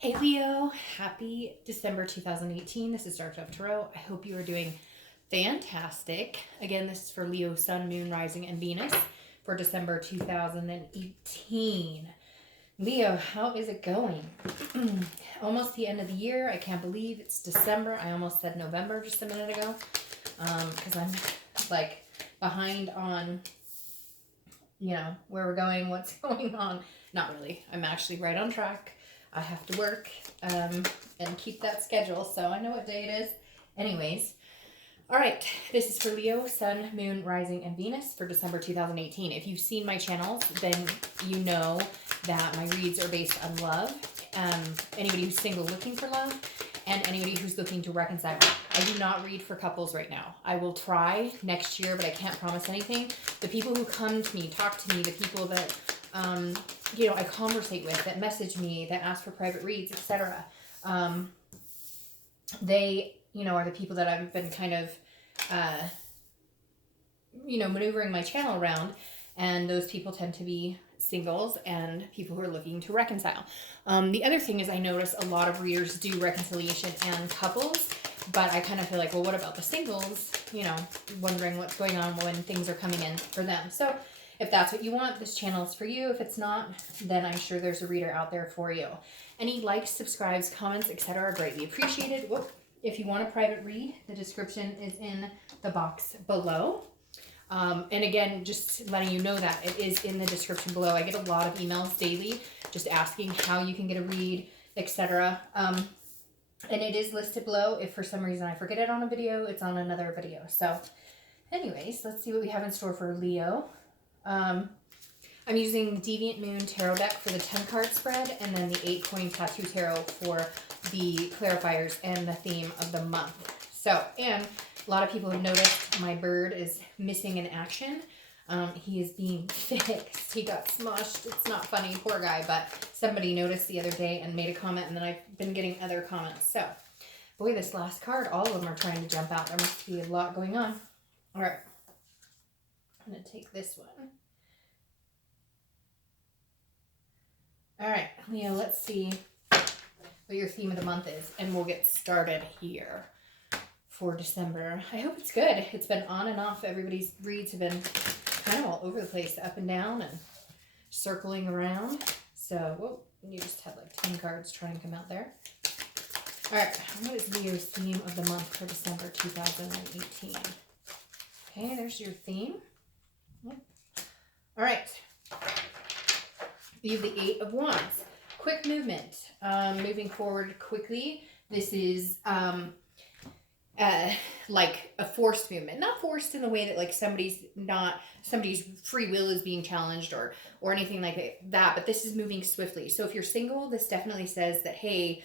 Hey Leo, happy December 2018. This is Dark Dove Tarot. I hope you are doing fantastic. Again, this is for Leo, Sun, Moon, Rising, and Venus for December 2018. Leo, how is it going? Almost the end of the year. I can't believe it's December. I almost said November just a minute ago because I'm like behind on, where we're going, what's going on. Not really. I'm actually right on track. I have to work and keep that schedule, so I know what day it is. Anyways, all right, this is for Leo, Sun, Moon, Rising, and Venus for December 2018. If you've seen my channels, then you know that my reads are based on love. Anybody who's single looking for love, and anybody who's looking to reconcile. I do not read for couples right now. I will try next year, but I can't promise anything. The people who come to me, talk to me, the people that I conversate with, that message me, that ask for private reads, etc. They, are the people that I've been kind of, maneuvering my channel around. And those people tend to be singles and people who are looking to reconcile. The other thing is I notice a lot of readers do reconciliation and couples, but I kind of feel like, well, what about the singles? Wondering what's going on when things are coming in for them. So if that's what you want, this channel is for you. If it's not, then I'm sure there's a reader out there for you. Any likes, subscribes, comments, etc. are greatly appreciated. Whoop. If you want a private read, the description is in the box below. And again, just letting you know that it is in the description below. I get a lot of emails daily just asking how you can get a read, etc. And it is listed below. If for some reason I forget it on a video, it's on another video. So anyways, let's see what we have in store for Leo. I'm using Deviant Moon Tarot deck for the 10-card spread, and then the 8-coin Tattoo Tarot for the clarifiers and the theme of the month. So, and a lot of people have noticed my bird is missing in action. He is being fixed. He got smushed. It's not funny, poor guy, but somebody noticed the other day and made a comment, and then I've been getting other comments. So, boy, this last card, all of them are trying to jump out. There must be a lot going on. All right. I'm going to take this one. All right, Leo, let's see what your theme of the month is, and we'll get started here for December. I hope it's good. It's been on and off. Everybody's reads have been kind of all over the place, up and down and circling around. So, whoa, you just had like 10 cards trying to come out there. All right, what is Leo's theme of the month for December 2018? Okay, there's your theme. All right. You have the 8 of Wands. Quick movement. Moving forward quickly. This is like a forced movement. Not forced in the way that like somebody's free will is being challenged or anything like that, but this is moving swiftly. So if you're single, this definitely says that, hey,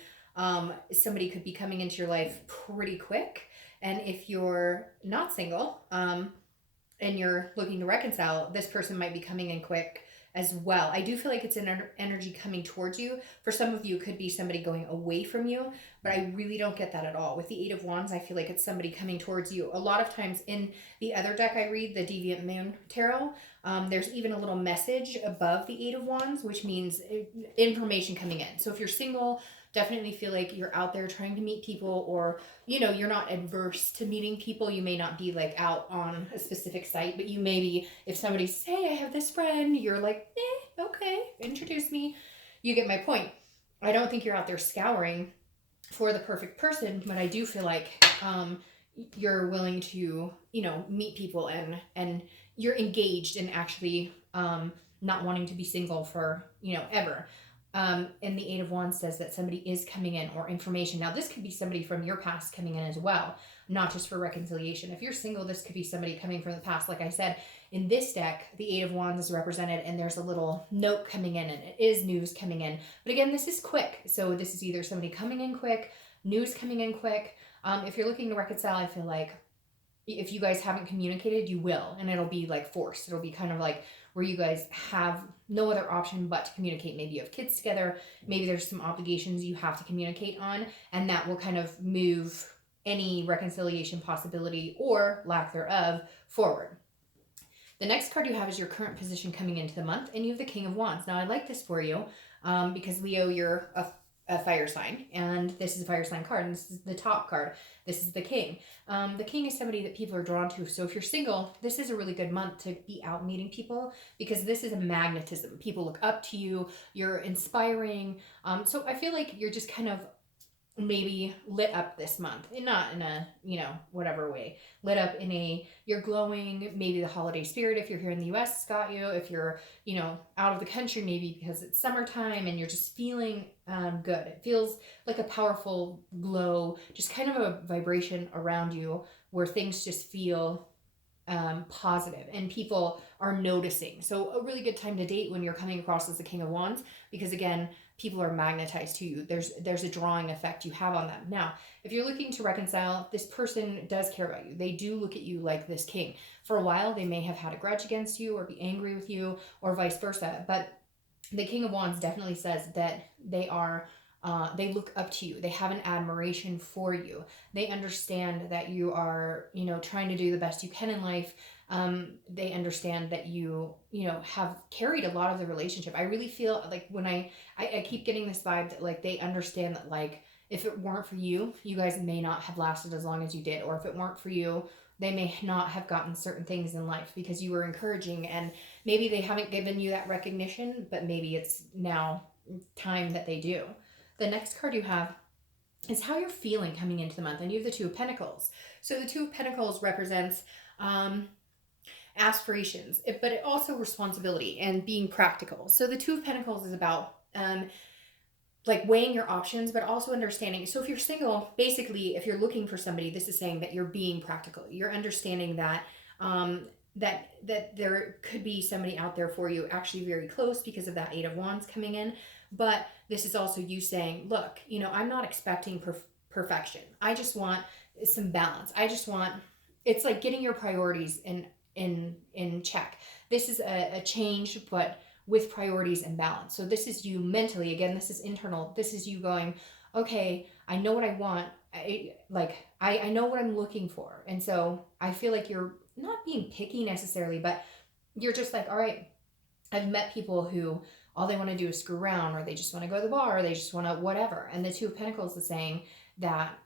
somebody could be coming into your life pretty quick. And if you're not single and you're looking to reconcile, this person might be coming in quick as well. I do feel like it's an energy coming towards you. For some of you, it could be somebody going away from you, but I really don't get that at all. With the 8 of Wands, I feel like it's somebody coming towards you. A lot of times in the other deck I read, the Deviant Moon Tarot, there's even a little message above the 8 of Wands, which means information coming in. So if you're single, definitely feel like you're out there trying to meet people, or you're not adverse to meeting people. You may not be like out on a specific site, but you may be, if somebody says, hey, I have this friend, you're like, okay, introduce me. You get my point. I don't think you're out there scouring for the perfect person, but I do feel like you're willing to meet people and you're engaged in actually not wanting to be single for ever. And the 8 of Wands says that somebody is coming in, or information. Now, this could be somebody from your past coming in as well, not just for reconciliation. If you're single, this could be somebody coming from the past. Like I said, in this deck, the 8 of Wands is represented, and there's a little note coming in, and it is news coming in. But again, this is quick. So this is either somebody coming in quick, news coming in quick. If you're looking to reconcile, I feel like if you guys haven't communicated, you will, and it'll be like forced. It'll be kind of like where you guys have no other option but to communicate. Maybe you have kids together, maybe there's some obligations you have to communicate on, and that will kind of move any reconciliation possibility or lack thereof forward. The next card you have is your current position coming into the month, and you have the King of Wands. Now, I like this for you because, Leo, you're a a fire sign, and this is a fire sign card, and this is the top card. This is the king. The king is somebody that people are drawn to. So if you're single, this is a really good month to be out meeting people, because this is a magnetism. People look up to you. You're inspiring. So I feel like you're just kind of maybe lit up this month, and not in a, whatever way, lit up in a, you're glowing. Maybe the holiday spirit, if you're here in the US, has got you. If you're out of the country, maybe because it's summertime and you're just feeling good. It feels like a powerful glow, just kind of a vibration around you where things just feel positive, and people are noticing. So a really good time to date when you're coming across as the King of Wands, because again, people are magnetized to you. There's a drawing effect you have on them. Now, if you're looking to reconcile, this person does care about you. They do look at you like this king. For a while, they may have had a grudge against you or be angry with you, or vice versa. But the King of Wands definitely says that they look up to you. They have an admiration for you. They understand that you are, trying to do the best you can in life. They understand that you have carried a lot of the relationship. I really feel like when I keep getting this vibe that like they understand that, like, if it weren't for you, you guys may not have lasted as long as you did. Or if it weren't for you, they may not have gotten certain things in life because you were encouraging, and maybe they haven't given you that recognition, but maybe it's now time that they do. The next card you have is how you're feeling coming into the month, and you have the Two of Pentacles. So the Two of Pentacles represents aspirations, but it also responsibility and being practical. So the Two of Pentacles is about like weighing your options, but also understanding. So if you're single, basically, if you're looking for somebody, this is saying that you're being practical. You're understanding that that there could be somebody out there for you, actually very close, because of that Eight of Wands coming in. But this is also you saying, look, I'm not expecting perfection. I just want some balance. I just want, it's like getting your priorities in check. This is a change, but with priorities and balance. So this is you mentally, again, this is internal. This is you going, okay, I know what I want. I know what I'm looking for. And so I feel like you're not being picky necessarily, but you're just like, all right, I've met people who all they want to do is screw around, or they just want to go to the bar, or they just want to whatever. And the Two of Pentacles is saying that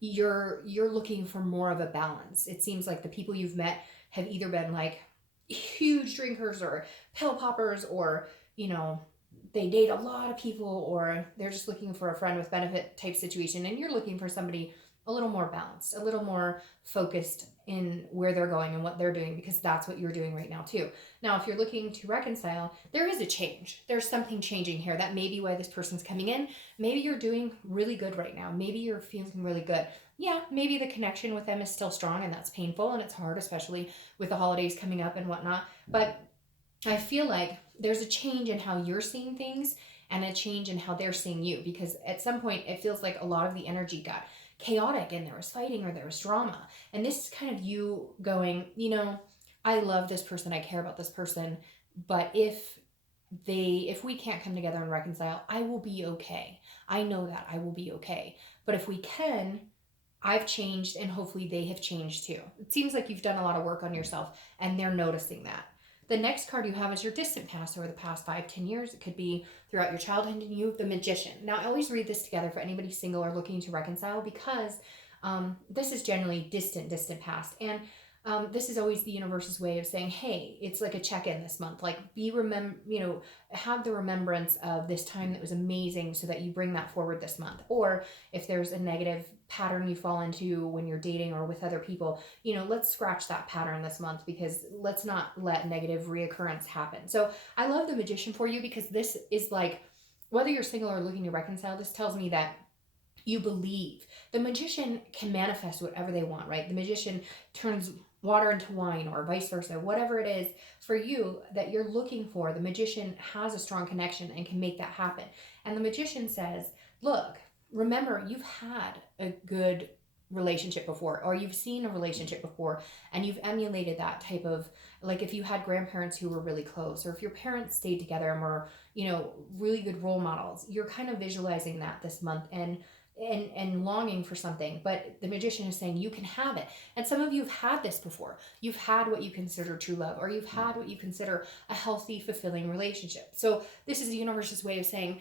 you're looking for more of a balance. It seems like the people you've met have either been like huge drinkers or pill poppers, or they date a lot of people, or they're just looking for a friend with benefit type situation, and you're looking for somebody a little more balanced, a little more focused in where they're going and what they're doing, because that's what you're doing right now too. Now, if you're looking to reconcile, there is a change. There's something changing here. That may be why this person's coming in. Maybe you're doing really good right now. Maybe you're feeling really good. Yeah, maybe the connection with them is still strong, and that's painful and it's hard, especially with the holidays coming up and whatnot. But I feel like there's a change in how you're seeing things, and a change in how they're seeing you, because at some point it feels like a lot of the energy got chaotic and there was fighting or there was drama. And this is kind of you going, I love this person, I care about this person, but if we can't come together and reconcile, I will be okay. I know that I will be okay. But if we can, I've changed, and hopefully they have changed too. It seems like you've done a lot of work on yourself, and they're noticing that. The next card you have is your distant past, over the past 5-10 years. It could be throughout your childhood, and you have the Magician. Now, I always read this together for anybody single or looking to reconcile, because this is generally distant past. And this is always the universe's way of saying, hey, it's like a check-in this month. Like, have the remembrance of this time that was amazing, so that you bring that forward this month. Or if there's a negative pattern you fall into when you're dating or with other people, let's scratch that pattern this month, because let's not let negative reoccurrence happen. So I love the Magician for you, because this is like, whether you're single or looking to reconcile, this tells me that you believe. The Magician can manifest whatever they want, right? The Magician turns water into wine, or vice versa. Whatever it is for you that you're looking for, the Magician has a strong connection and can make that happen. And the Magician says, look, remember, you've had a good relationship before, or you've seen a relationship before, and you've emulated that type of, like, if you had grandparents who were really close, or if your parents stayed together and were, really good role models, you're kind of visualizing that this month, and longing for something. But the Magician is saying you can have it. And some of you have had this before. You've had what you consider true love, or you've had what you consider a healthy, fulfilling relationship. So this is the universe's way of saying,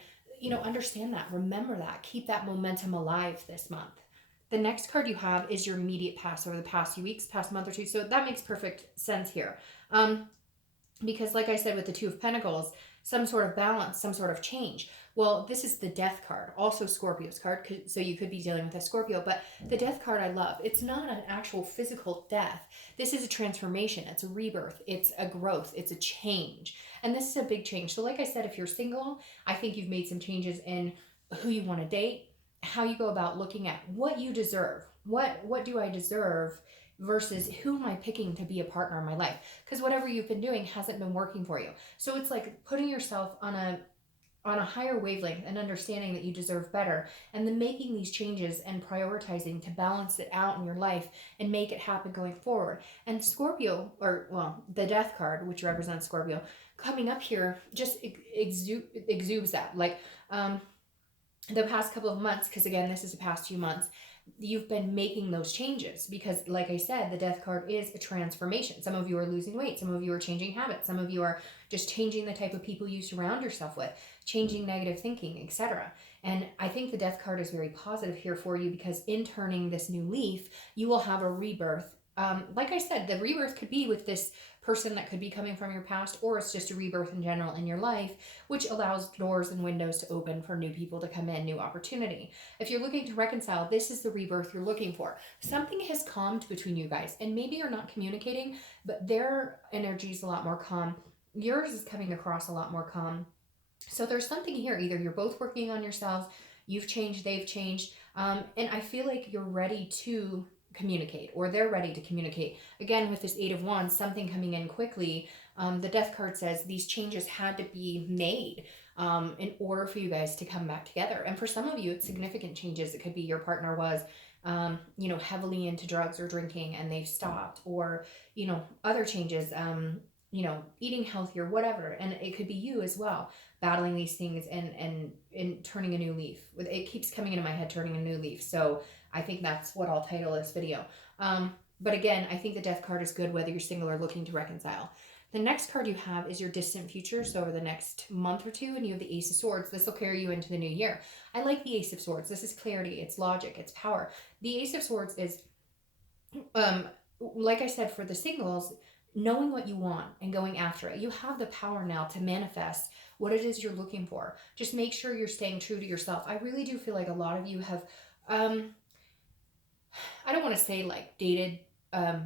understand that, remember that, keep that momentum alive this month. The next card you have is your immediate past over the past few weeks, past month or two. So that makes perfect sense here. Because like I said, with the Two of Pentacles, some sort of balance, some sort of change. Well, this is the Death card, also Scorpio's card, so you could be dealing with a Scorpio, but the Death card I love. It's not an actual physical death. This is a transformation. It's a rebirth. It's a growth. It's a change. And this is a big change. So like I said, if you're single, I think you've made some changes in who you want to date, how you go about looking at what you deserve. What do I deserve versus who am I picking to be a partner in my life? Because whatever you've been doing hasn't been working for you. So it's like putting yourself on a higher wavelength and understanding that you deserve better, and then making these changes and prioritizing to balance it out in your life and make it happen going forward. And Scorpio, or well, the Death card, which represents Scorpio, coming up here just exudes that. Like the past couple of months, because again, this is the past few months, you've been making those changes because, like I said, the Death card is a transformation. Some of you are losing weight. Some of you are changing habits. Some of you are just changing the type of people you surround yourself with, changing negative thinking, etc. And I think the Death card is very positive here for you because in turning this new leaf, you will have a rebirth. Like I said, the rebirth could be with this person that could be coming from your past, or it's just a rebirth in general in your life, which allows doors and windows to open for new people to come in, new opportunity. If you're looking to reconcile, this is the rebirth you're looking for. Something has calmed between you guys, and maybe you're not communicating, but their energy is a lot more calm. Yours is coming across a lot more calm. So there's something here. Either you're both working on yourselves, you've changed, they've changed, and I feel like you're ready to communicate, or they're ready to communicate. Again, with this Eight of Wands, something coming in quickly. The Death card says these changes had to be made in order for you guys to come back together. And for some of you, it's significant changes. It could be your partner was heavily into drugs or drinking and they've stopped, or other changes, eating healthier, whatever. And it could be you as well, battling these things and turning a new leaf. It keeps coming into my head, turning a new leaf. So I think that's what I'll title this video. But again, I think the Death card is good whether you're single or looking to reconcile. The next card you have is your distant future, so over the next month or two, and you have the Ace of Swords. This will carry you into the new year. I like the Ace of Swords. This is clarity, it's logic, it's power. The Ace of Swords is, like I said, for the singles, knowing what you want and going after it. You have the power now to manifest what it is you're looking for. Just make sure you're staying true to yourself. I really do feel like a lot of you have, I don't want to say like dated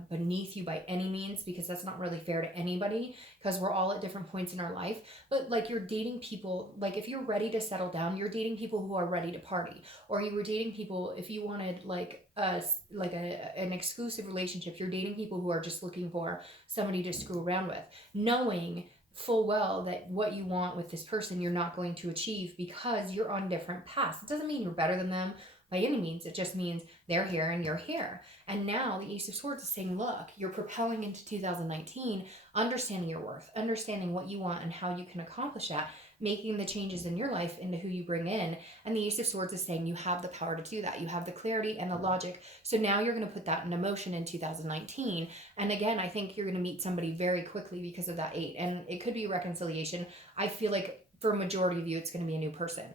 beneath you by any means, because that's not really fair to anybody, because we're all at different points in our life. But like, you're dating people, like if you're ready to settle down, you're dating people who are ready to party, or you were dating people if you wanted like an exclusive relationship. You're dating people who are just looking for somebody to screw around with, knowing full well that what you want with this person you're not going to achieve because you're on different paths. It doesn't mean you're better than them by any means. It just means they're here and you're here. And now the Ace of Swords is saying, look, you're propelling into 2019, understanding your worth, understanding what you want and how you can accomplish that, making the changes in your life into who you bring in. And the Ace of Swords is saying you have the power to do that. You have the clarity and the logic. So now you're going to put that into motion in 2019. And again, I think you're going to meet somebody very quickly because of that 8. And it could be reconciliation. I feel like for a majority of you, it's going to be a new person.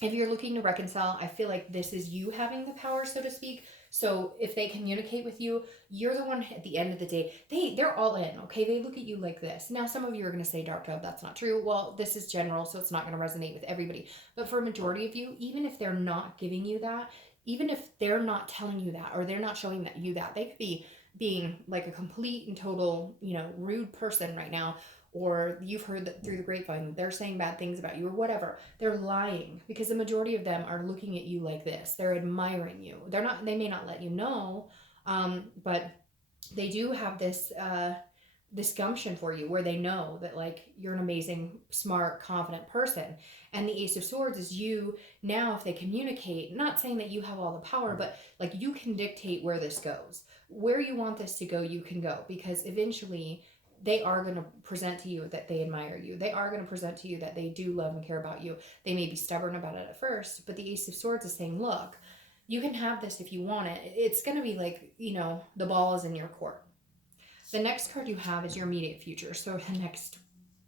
If you're looking to reconcile, I feel like this is you having the power, so to speak. So if they communicate with you, you're the one at the end of the day. They're all in, okay? They look at you like this. Now, some of you are going to say, Dark Dove, that's not true. Well, this is general, so it's not going to resonate with everybody. But for a majority of you, even if they're not giving you that, even if they're not telling you that, or they're not showing you that, they could be being like a complete and total, rude person right now, or you've heard that through the grapevine, they're saying bad things about you or whatever. They're lying, because the majority of them are looking at you like this. They're admiring you. They may not let you know, but they do have this gumption for you, where they know that like you're an amazing, smart, confident person. And the Ace of Swords is you now. If they communicate, not saying that you have all the power, but like you can dictate where this goes, where you want this to go, you can go, because eventually they are going to present to you that they admire you. They are going to present to you that they do love and care about you. They may be stubborn about it at first, but the Ace of Swords is saying, look, you can have this if you want it. It's going to be like, the ball is in your court. The next card you have is your immediate future. So the next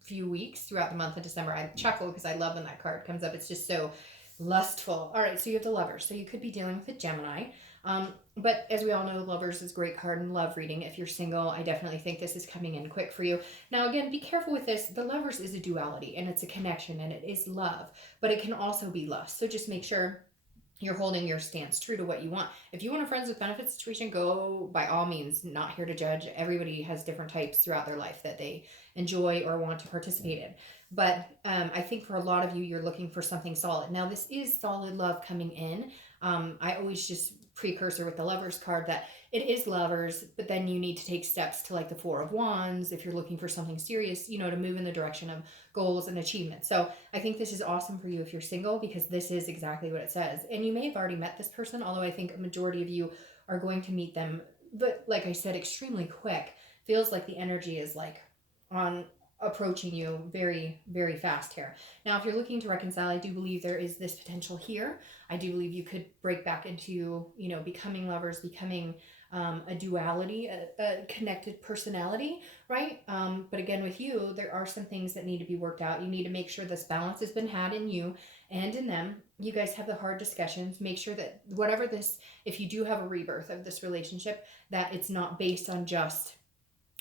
few weeks throughout the month of December. I chuckle because I love when that card comes up. It's just so lustful. All right, so you have the Lovers. So you could be dealing with a Gemini. But as we all know, Lovers is a great card in love reading. If you're single, I definitely think this is coming in quick for you. Now, again, be careful with this. The Lovers is a duality, and it's a connection, and it is love, but it can also be lust. So just make sure you're holding your stance true to what you want. If you want a friends with benefits situation, go by all means. Not here to judge. Everybody has different types throughout their life that they enjoy or want to participate in. But I think for a lot of you, you're looking for something solid. Now, this is solid love coming in. I always just precursor with the Lovers card that it is lovers, but then you need to take steps to like the Four of Wands if you're looking for something serious, you know, to move in the direction of goals and achievement. So I think this is awesome for you if you're single, because this is exactly what it says. And you may have already met this person, although I think a majority of you are going to meet them, but like I said, extremely quick. Feels like the energy is like on approaching you very, very fast here. Now, if you're looking to reconcile, I do believe there is this potential here. I do believe you could break back into, you know, becoming lovers, becoming a duality, a connected personality, right? But again, with you, there are some things that need to be worked out. You need to make sure this balance has been had in you and in them. You guys have the hard discussions. Make sure that whatever this, if you do have a rebirth of this relationship, that it's not based on just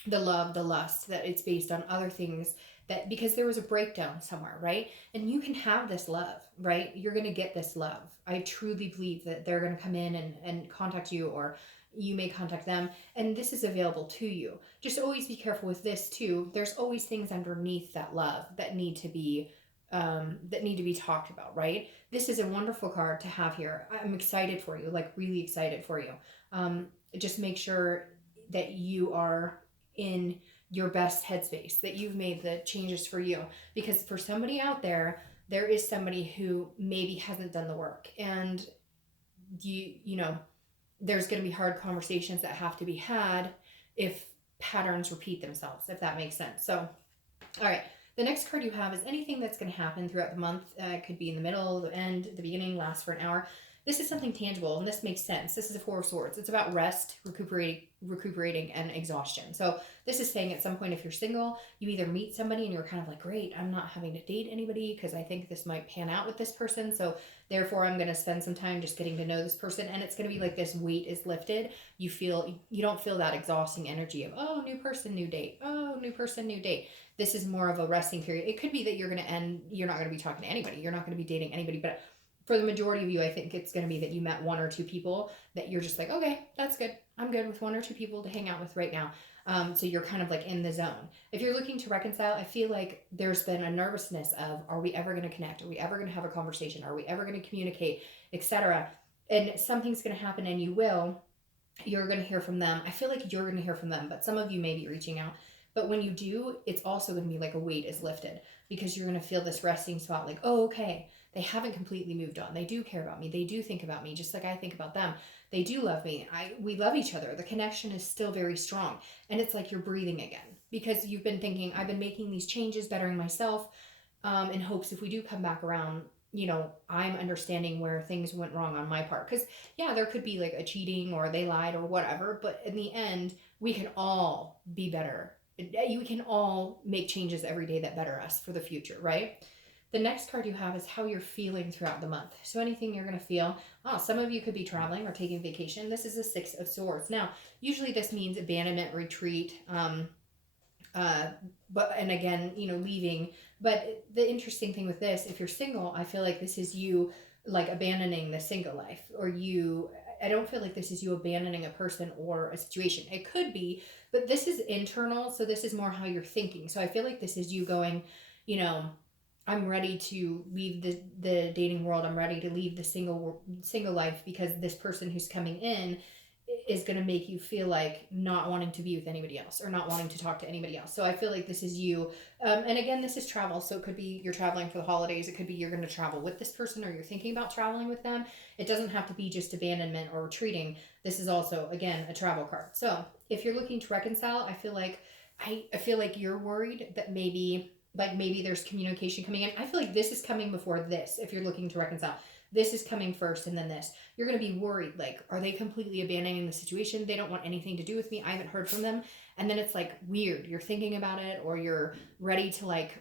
the love, the lust, that it's based on other things, that because there was a breakdown somewhere, right? And you can have this love, right? You're going to get this love. I truly believe that they're going to come in and contact you, or you may contact them, and this is available to you. Just always be careful with this too. There's always things underneath that love that need to be talked about, right? This is a wonderful card to have here. I'm excited for you, like really excited for you. Just make sure that you are in your best headspace, that you've made the changes for you, because for somebody out there, there is somebody who maybe hasn't done the work, and you know, there's going to be hard conversations that have to be had if patterns repeat themselves, if that makes sense. So, all right. The next card you have is anything that's going to happen throughout the month. It could be in the middle, the end, the beginning, last for an hour. This is something tangible, and this makes sense. This is a Four of Swords. It's about rest, recuperating, and exhaustion. So this is saying at some point, if you're single, you either meet somebody and you're kind of like, great, I'm not having to date anybody because I think this might pan out with this person. So therefore, I'm going to spend some time just getting to know this person. And it's going to be like this weight is lifted. You don't feel that exhausting energy of, oh, new person, new date. Oh, new person, new date. This is more of a resting period. It could be that you're not going to be talking to anybody. You're not going to be dating anybody, but for the majority of you, I think it's going to be that you met one or two people that you're just like, okay, that's good. I'm good with one or two people to hang out with right now. So you're kind of like in the zone. If you're looking to reconcile, I feel like there's been a nervousness of, are we ever going to connect? Are we ever going to have a conversation? Are we ever going to communicate, etc.? And something's going to happen, and you will. You're going to hear from them. I feel like you're going to hear from them, but some of you may be reaching out. But when you do, it's also going to be like a weight is lifted, because you're going to feel this resting spot like, oh, okay, they haven't completely moved on. They do care about me. They do think about me just like I think about them. They do love me. We love each other. The connection is still very strong. And it's like you're breathing again, because you've been thinking, I've been making these changes, bettering myself, in hopes if we do come back around, you know, I'm understanding where things went wrong on my part. Because, yeah, there could be like a cheating or they lied or whatever. But in the end, we can all be better. You can all make changes every day that better us for the future, right? The next card you have is how you're feeling throughout the month. So anything you're going to feel. Some of you could be traveling or taking vacation. This is a Six of Swords. Now, usually this means abandonment, retreat, and again, you know, leaving. But the interesting thing with this, if you're single, I feel like this is you like abandoning the single life, or I don't feel like this is you abandoning a person or a situation. It could be, but this is internal. So this is more how you're thinking. So I feel like this is you going, you know, I'm ready to leave the dating world. I'm ready to leave the single life, because this person who's coming in is going to make you feel like not wanting to be with anybody else or not wanting to talk to anybody else. So I feel like this is you. And again, this is travel. So it could be you're traveling for the holidays. It could be you're going to travel with this person, or you're thinking about traveling with them. It doesn't have to be just abandonment or retreating. This is also, again, a travel card. So if you're looking to reconcile, I feel like you're worried that maybe there's communication coming in. I feel like this is coming before this. If you're looking to reconcile, this is coming first and then this. You're going to be worried, like, are they completely abandoning the situation? They don't want anything to do with me. I haven't heard from them. and then it's like weird. You're thinking about it, or you're ready to like,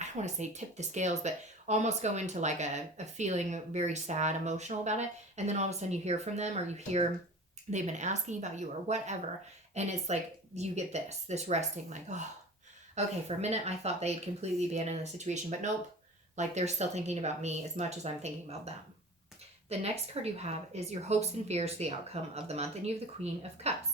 I don't want to say tip the scales, but almost go into like a feeling very sad, emotional about it. And then all of a sudden you hear from them, or you hear they've been asking about you or whatever. And it's like, you get this resting, like, oh, okay, for a minute I thought they'd completely abandoned the situation, but nope. Like they're still thinking about me as much as I'm thinking about them. The next card you have is your hopes and fears for the outcome of the month, and you have the Queen of Cups.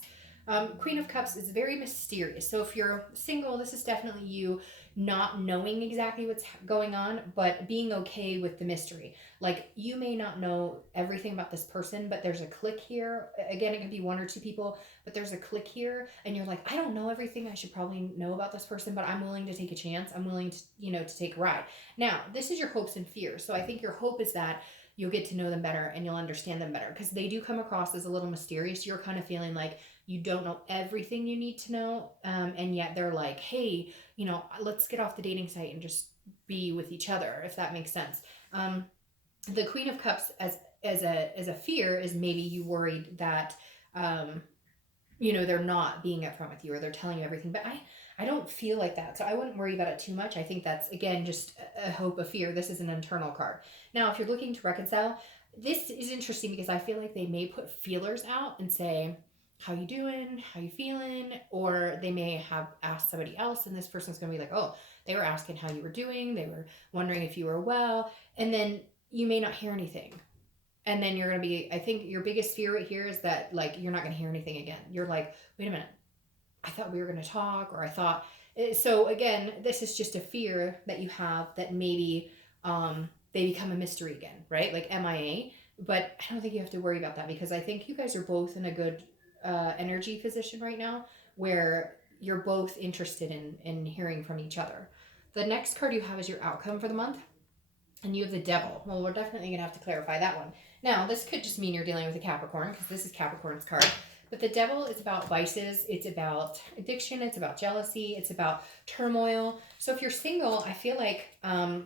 Queen of Cups is very mysterious. So if you're single, this is definitely you not knowing exactly what's going on, but being okay with the mystery. Like you may not know everything about this person, but there's a click here. Again, it could be one or two people, but there's a click here, and you're like, I don't know everything I should probably know about this person, but I'm willing to take a chance. I'm willing to, to take a ride. Now, this is your hopes and fears. So I think your hope is that you'll get to know them better and you'll understand them better, because they do come across as a little mysterious. You're kind of feeling like you don't know everything you need to know, and yet they're like, hey, let's get off the dating site and just be with each other, if that makes sense. The Queen of Cups as a fear is maybe you worried that they're not being upfront with you, or they're telling you everything, but I don't feel like that, so I wouldn't worry about it too much. I think that's, again, just a hope, a fear. This is an internal card. Now, if you're looking to reconcile, this is interesting because I feel like they may put feelers out and say, how you doing? How you feeling? Or they may have asked somebody else, and this person's going to be like, oh, they were asking how you were doing. They were wondering if you were well. And then you may not hear anything. And then you're going to be, I think your biggest fear right here is that, like, you're not going to hear anything again. You're like, wait a minute, I thought we were going to talk, or I thought, so again, this is just a fear that you have that maybe they become a mystery again, right? Like MIA. But I don't think you have to worry about that, because I think you guys are both in a good energy position right now where you're both interested in hearing from each other. The next card you have is your outcome for the month, and you have the Devil. Well, we're definitely going to have to clarify that one. Now, this could just mean you're dealing with a Capricorn, because this is Capricorn's card. But the Devil is about vices, it's about addiction, it's about jealousy, it's about turmoil. So if you're single, I feel like I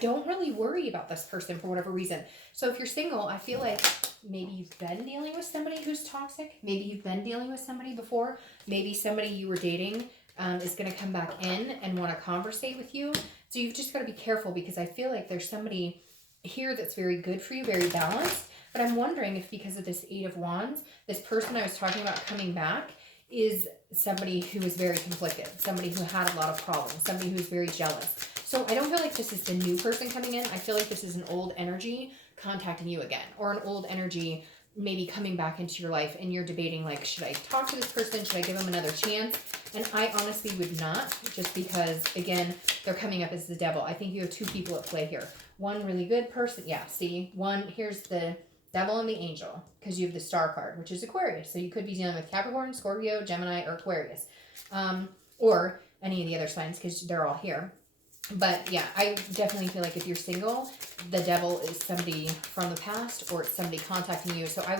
don't really worry about this person for whatever reason. So if you're single, I feel like maybe you've been dealing with somebody who's toxic. Maybe you've been dealing with somebody before. Maybe somebody you were dating is going to come back in and want to conversate with you. So you've just got to be careful, because I feel like there's somebody here that's very good for you, very balanced. But I'm wondering if, because of this Eight of Wands, this person I was talking about coming back is somebody who is very conflicted, somebody who had a lot of problems, somebody who's very jealous. So I don't feel like this is the new person coming in. I feel like this is an old energy contacting you again, or an old energy maybe coming back into your life, and you're debating, like, should I talk to this person? Should I give them another chance? And I honestly would not, just because, again, they're coming up as the Devil. I think you have two people at play here. One really good person. Yeah, see, here's the Devil and the Angel, because you have the Star card, which is Aquarius. So you could be dealing with Capricorn, Scorpio, Gemini, or Aquarius. Or any of the other signs, because they're all here. But yeah, I definitely feel like if you're single, the Devil is somebody from the past, or it's somebody contacting you. So I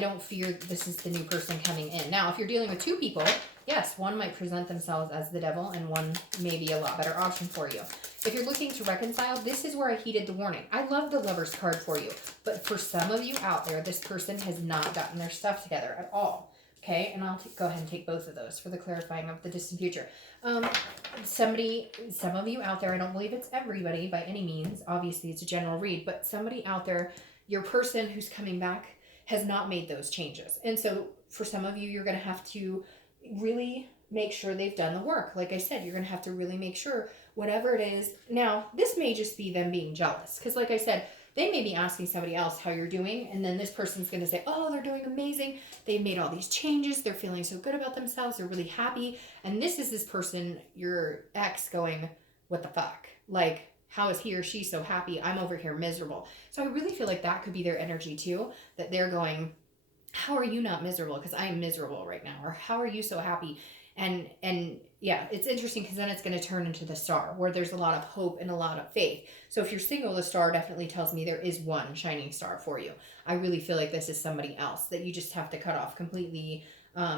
don't fear this is the new person coming in. Now, if you're dealing with two people, yes, one might present themselves as the Devil, and one may be a lot better option for you. If you're looking to reconcile, this is where I heeded the warning. I love the Lover's card for you, but for some of you out there, this person has not gotten their stuff together at all. Okay, and I'll go ahead and take both of those for the clarifying of the distant future. Some of you out there, I don't believe it's everybody by any means. Obviously, it's a general read, but somebody out there, your person who's coming back has not made those changes. And so for some of you, you're going to have to really make sure they've done the work. Like I said, you're going to have to really make sure whatever it is. Now, this may just be them being jealous, because like I said, they may be asking somebody else how you're doing, and then this person's going to say, oh, they're doing amazing. They've made all these changes. They're feeling so good about themselves. They're really happy. And this is this person, your ex, going, what the fuck? Like, how is he or she so happy? I'm over here miserable. So I really feel like that could be their energy too, that they're going, how are you not miserable? Because I am miserable right now. Or how are you so happy? And yeah, it's interesting, because then it's going to turn into the Star, where there's a lot of hope and a lot of faith. So if you're single, the Star definitely tells me there is one shining star for you. I really feel like this is somebody else that you just have to cut off completely,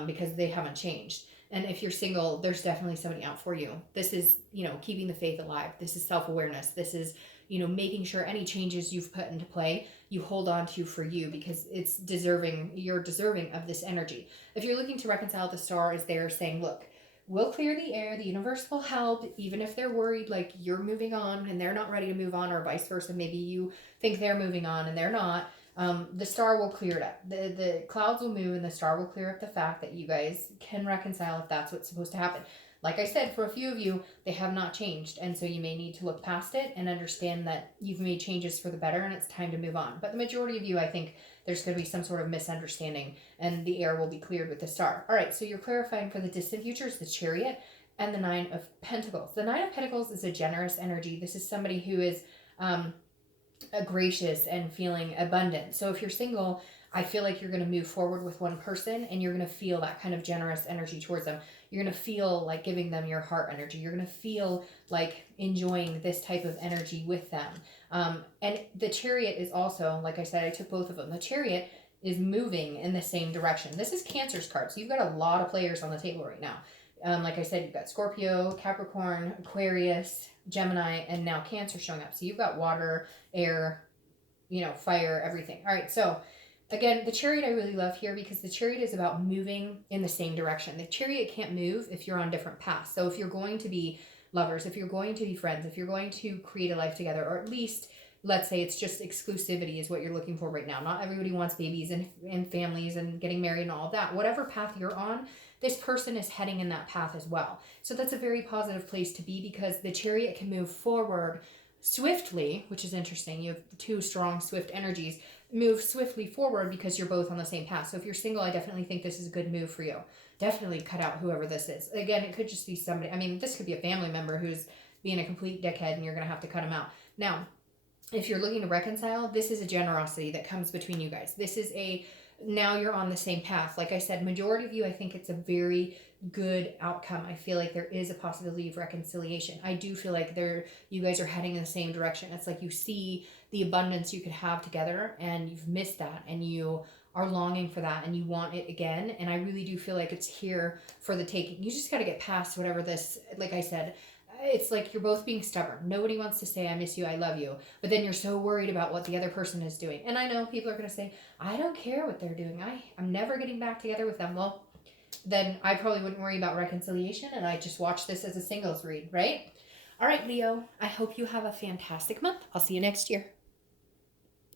because they haven't changed. And if you're single, there's definitely somebody out for you. This is, you know, keeping the faith alive. This is self-awareness. This is, you know, making sure any changes you've put into play, you hold on to for you, because it's deserving, you're deserving of this energy. If you're looking to reconcile, the star is there saying, look, we'll clear the air. The universe will help, even if they're worried, like you're moving on and they're not ready to move on, or vice versa. Maybe you think they're moving on and they're not. The star will clear it up. The clouds will move and the star will clear up the fact that you guys can reconcile if that's what's supposed to happen. Like I said, for a few of you, they have not changed. And so you may need to look past it and understand that you've made changes for the better and it's time to move on. But the majority of you, I think there's going to be some sort of misunderstanding and the air will be cleared with the star. All right, so you're clarifying for the distant futures, the Chariot and the Nine of Pentacles. The Nine of Pentacles is a generous energy. This is somebody who is gracious and feeling abundant. So if you're single, I feel like you're going to move forward with one person and you're going to feel that kind of generous energy towards them. You're going to feel like giving them your heart energy. You're going to feel like enjoying this type of energy with them. And the Chariot is also, like I said, I took both of them. The Chariot is moving in the same direction. This is Cancer's card. So you've got a lot of players on the table right now. Like I said, you've got Scorpio, Capricorn, Aquarius, Gemini, and now Cancer showing up. So you've got water, air, you know, fire, everything. All right, so again, the Chariot I really love here because the Chariot is about moving in the same direction. The Chariot can't move if you're on different paths. So if you're going to be lovers, if you're going to be friends, if you're going to create a life together, or at least, let's say it's just exclusivity is what you're looking for right now. Not everybody wants babies and families and getting married and all of that. Whatever path you're on, this person is heading in that path as well. So that's a very positive place to be because the Chariot can move forward swiftly, which is interesting. You have two strong, swift energies. Move swiftly forward because you're both on the same path. So if you're single, I definitely think this is a good move for you. Definitely cut out whoever this is. Again, it could just be somebody. I mean, this could be a family member who's being a complete dickhead and you're going to have to cut them out. Now, if you're looking to reconcile, this is a generosity that comes between you guys. This is now you're on the same path. Like I said, majority of you, I think it's a very good outcome. I feel like there is a possibility of reconciliation. I do feel like you guys are heading in the same direction. It's like you see the abundance you could have together and you've missed that and you are longing for that and you want it again. And I really do feel like it's here for the taking. You just got to get past whatever this, like I said, it's like you're both being stubborn. Nobody wants to say, I miss you, I love you. But then you're so worried about what the other person is doing. And I know people are going to say, I don't care what they're doing. I'm never getting back together with them. Well, then I probably wouldn't worry about reconciliation and I just watch this as a singles read, right? All right, Leo, I hope you have a fantastic month. I'll see you next year.